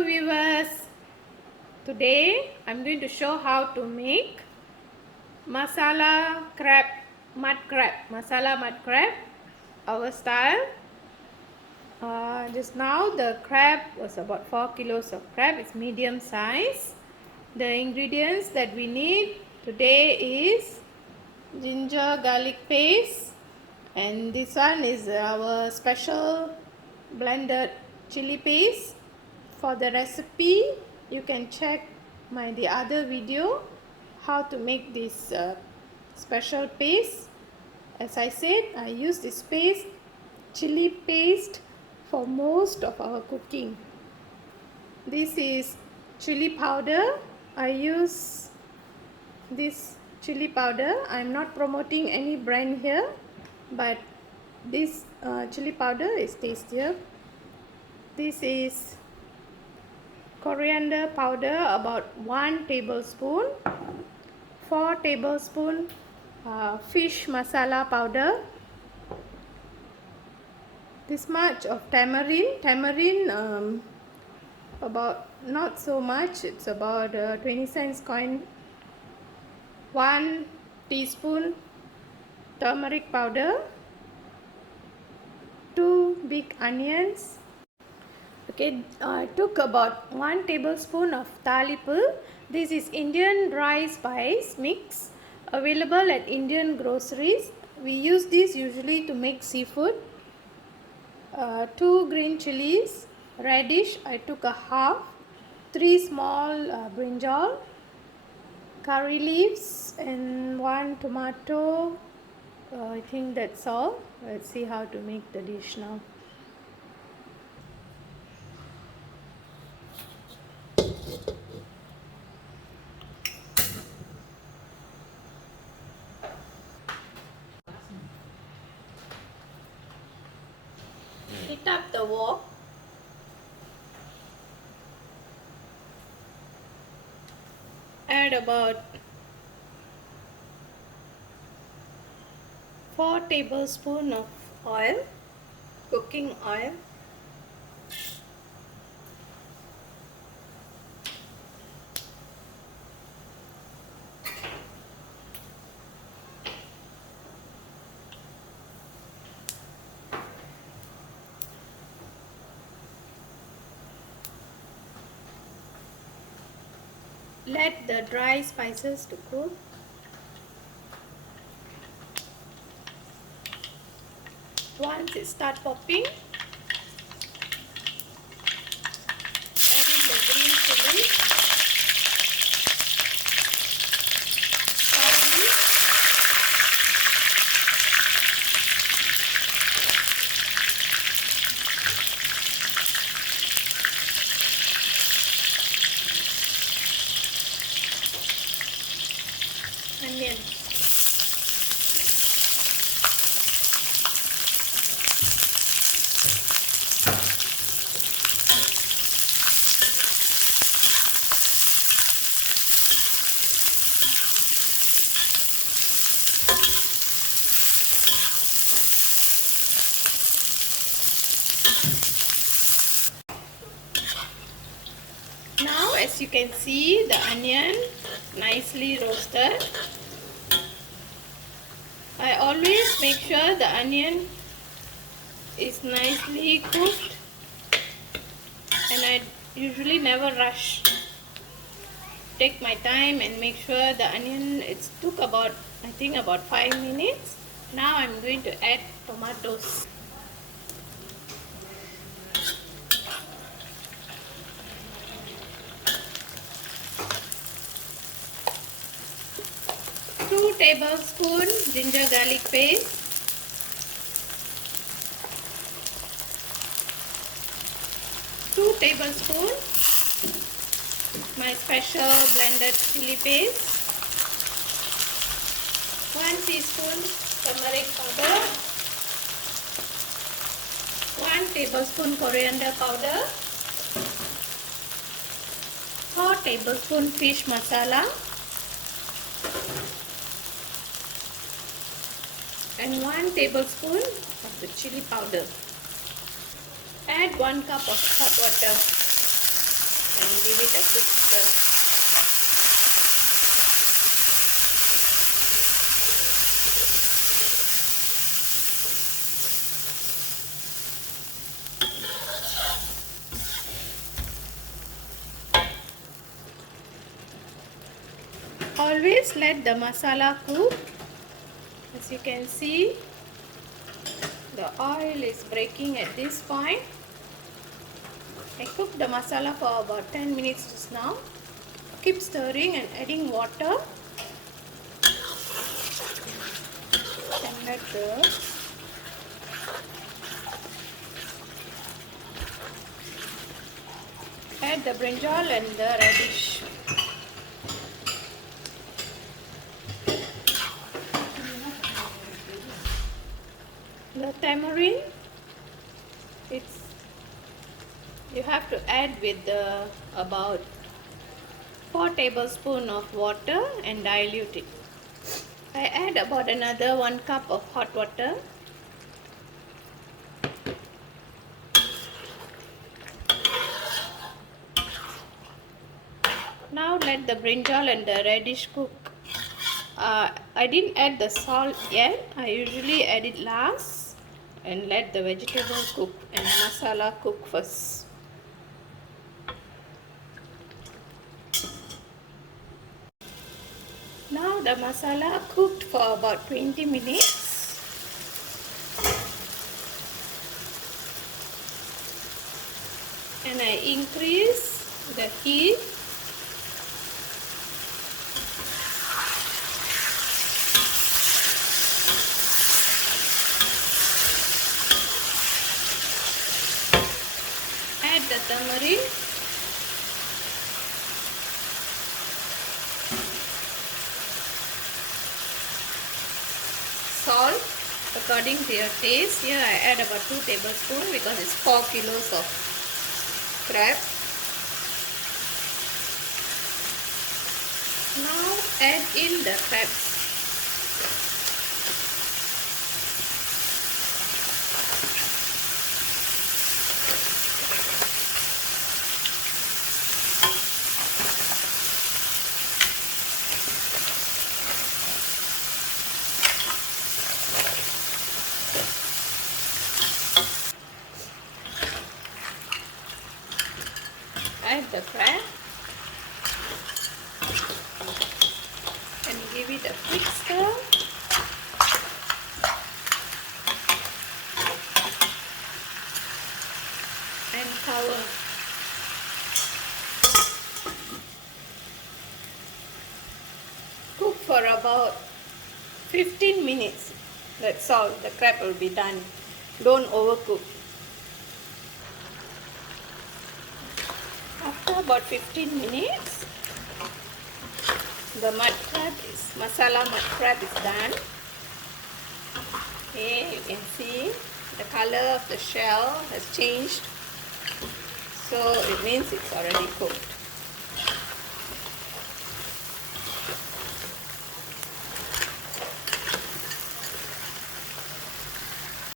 Hello viewers, today I'm going to show how to make masala mud crab, our style. Just now the crab was about 4 kilos of crab, it's medium size. The ingredients that we need today is ginger garlic paste, and this one is our special blended chili paste. For the recipe you can check the other video how to make this special paste. As I said, I use this paste, chili paste, for most of our cooking. This is chili powder. I use this chili powder. I'm not promoting any brand here, but this chili powder is tastier. This is coriander powder, about 1 tablespoon. 4 tablespoon fish masala powder. This much of tamarind, about not so much, it's about 20 cents coin. 1 teaspoon turmeric powder. 2 big onions. Okay, I took about 1 tablespoon of thalipul. This is Indian dry spice mix, available at Indian groceries. We use this usually to make seafood. 2 green chilies, radish I took a half, 3 small brinjal, curry leaves, and 1 tomato. I think that's all. Let's see how to make the dish now. Heat up the wok. Add about 4 tablespoons of oil, cooking oil. Let the dry spices to cook. Once it starts popping, add in the green chili, curry, onion. Now, as you can see, the onion nicely roasted. I always make sure the onion is nicely cooked, and I usually never rush. Take my time and make sure the onion, it took about, I think, about 5 minutes. Now I'm going to add tomatoes. Two tablespoons ginger garlic paste. 2 tablespoons my special blended chili paste. 1 teaspoon turmeric powder. 1 tablespoon coriander powder. 4 tablespoon fish masala. And 1 tablespoon of the chili powder. Add 1 cup of hot water. and give it a quick stir. Always let the masala cook. As you can see, the oil is breaking at this point. I cooked the masala for about 10 minutes just now. Keep stirring and adding water. And let add the brinjal and the radish. The tamarind, you have to add with about 4 tablespoons of water and dilute it. I add about another 1 cup of hot water. Now let the brinjal and the radish cook. I didn't add the salt yet. I usually add it last and let the vegetable cook and the masala cook first. Now the masala cooked for about 20 minutes. And I increase the heat. Add the tamarind. Salt according to your taste. Here I add about 2 tablespoons because it's 4 kilos of crab. Now add in the crabs. Add the crab and give it a quick stir. And cover. Cook for about 15 minutes. That's all. The crab will be done. Don't overcook. After about 15 minutes, the masala mud crab is done. Okay, you can see the color of the shell has changed. So it means it's already cooked.